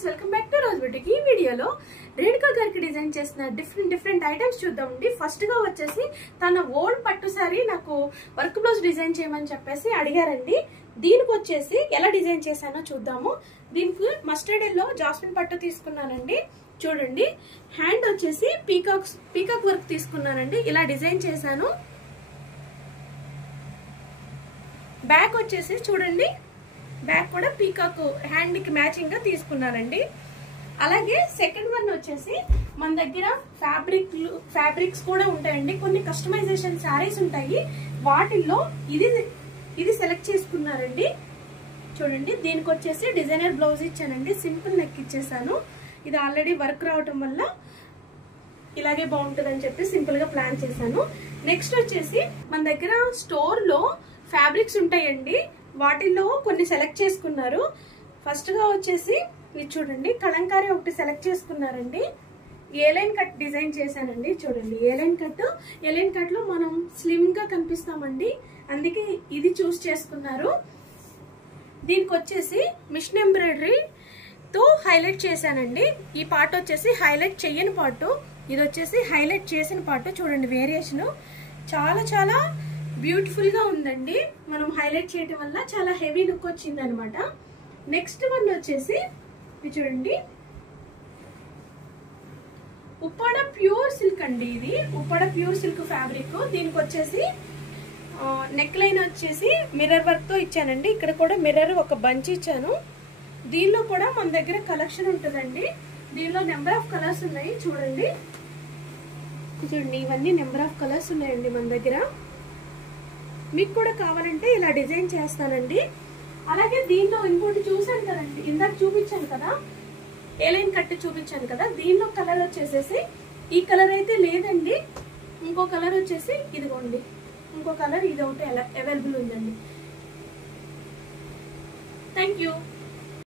Friends, welcome back to rose బ్యూటీకి. ఈ వీడియోలో రేణుకా గారికి డిజైన్ చేసిన డిఫరెంట్ ఐటమ్స్ చూద్దామండి. ఫస్ట్ గా వచ్చేసి తన ఓల్డ్ పట్టు సారీ నాకు వర్క్ బ్లౌజ్ డిజైన్ చేయమని చెప్పేసి అడిగారండి. దీనికి వచ్చేసి ఎలా డిజైన్ చేశానో చూద్దాము. దీనికి మస్టర్డ్ ఎల్లో జాస్మిన్ పట్టు తీసుకున్నానండి. చూడండి, హ్యాండ్ వచ్చేసి పీకాక్ వర్క్ తీసుకున్నానండి. ఇలా డిజైన్ చేశాను. బ్యాక్ వచ్చేసి చూడండి, బ్యాక్ కూడా పీకాక్ హ్యాండ్ కి మ్యాచింగ్ గా తీసుకున్నానండి. అలాగే సెకండ్ వన్ వచ్చేసి మన దగ్గర ఫ్యాబ్రిక్స్ కూడా ఉంటాయండి. కొన్ని కస్టమైజేషన్ శారీస్ ఉంటాయి, వాటిల్లో ఇది సెలెక్ట్ చేసుకున్నారండి. చూడండి, దీనికి వచ్చేసి డిజైనర్ బ్లౌజ్ ఇచ్చానండి. సింపుల్ నెక్ ఇచ్చేసాను. ఇది ఆల్రెడీ వర్క్ రావటం వల్ల ఇలాగే బాగుంటుందని చెప్పి సింపుల్ గా ప్లాన్ చేశాను. నెక్స్ట్ వచ్చేసి మన దగ్గర స్టోర్ లో ఫ్యాబ్రిక్స్ ఉంటాయండి, వాటిల్లో కొన్ని సెలెక్ట్ చేసుకున్నారు. ఫస్ట్ గా వచ్చేసి ఇది చూడండి, కలంకారీ ఒకటి సెలెక్ట్ చేసుకున్నారండి. ఏ లైన్ కట్ డిజైన్ చేశానండి. చూడండి, ఏ లైన్ కట్ లో మనం స్లిమ్ గా కనిపిస్తామండి, అందుకే ఇది చూస్ చేసుకున్నారు. దీనికి వచ్చేసి మిషన్ ఎంబ్రాయిడరీ తో హైలైట్ చేశానండి. ఈ పార్ట్ వచ్చేసి హైలైట్ చెయ్యని పార్ట్, ఇది వచ్చేసి హైలైట్ చేసిన పార్ట్. చూడండి, వేరియేషన్ చాలా బ్యూటిఫుల్ గా ఉందండి. మనం హైలైట్ చేయడం వల్ల చాలా హెవీ లుక్ వచ్చింది అనమాట. నెక్స్ట్ వన్ వచ్చేసి ఇది చూడండి, ఉప్పాడ ప్యూర్ సిల్క్ అండి. ఇది ఉప్పాడ ప్యూర్ సిల్క్ ఫ్యాబ్రిక్. దీనికి వచ్చేసి నెక్ లైన్ వచ్చేసి మిర్రర్ వర్క్ తో ఇచ్చానండి. ఇక్కడ కూడా మిర్రర్ ఒక బంచ్ ఇచ్చాను. దీనిలో కూడా మన దగ్గర కలెక్షన్ ఉంటుందండి. దీనిలో నెంబర్ ఆఫ్ కలర్స్ ఉన్నాయి. చూడండి, ఇవన్నీ నెంబర్ ఆఫ్ కలర్స్ ఉన్నాయండి మన దగ్గర. మీకు కూడా కావాలంటే ఇలా డిజైన్ చేస్తానండి. అలాగే దీనిలో ఇంకోటి చూసాను కదండి, ఇందాక చూపించాను కదా, ఏ లైన్ కట్ చూపించాను కదా, దీనిలో కలర్ వచ్చేసేసి ఈ కలర్ అయితే లేదండి. ఇంకో కలర్ వచ్చేసి ఇదిగోండి, ఇంకో కలర్ ఇది ఒకటి అవైలబుల్ ఉందండి. Thank you.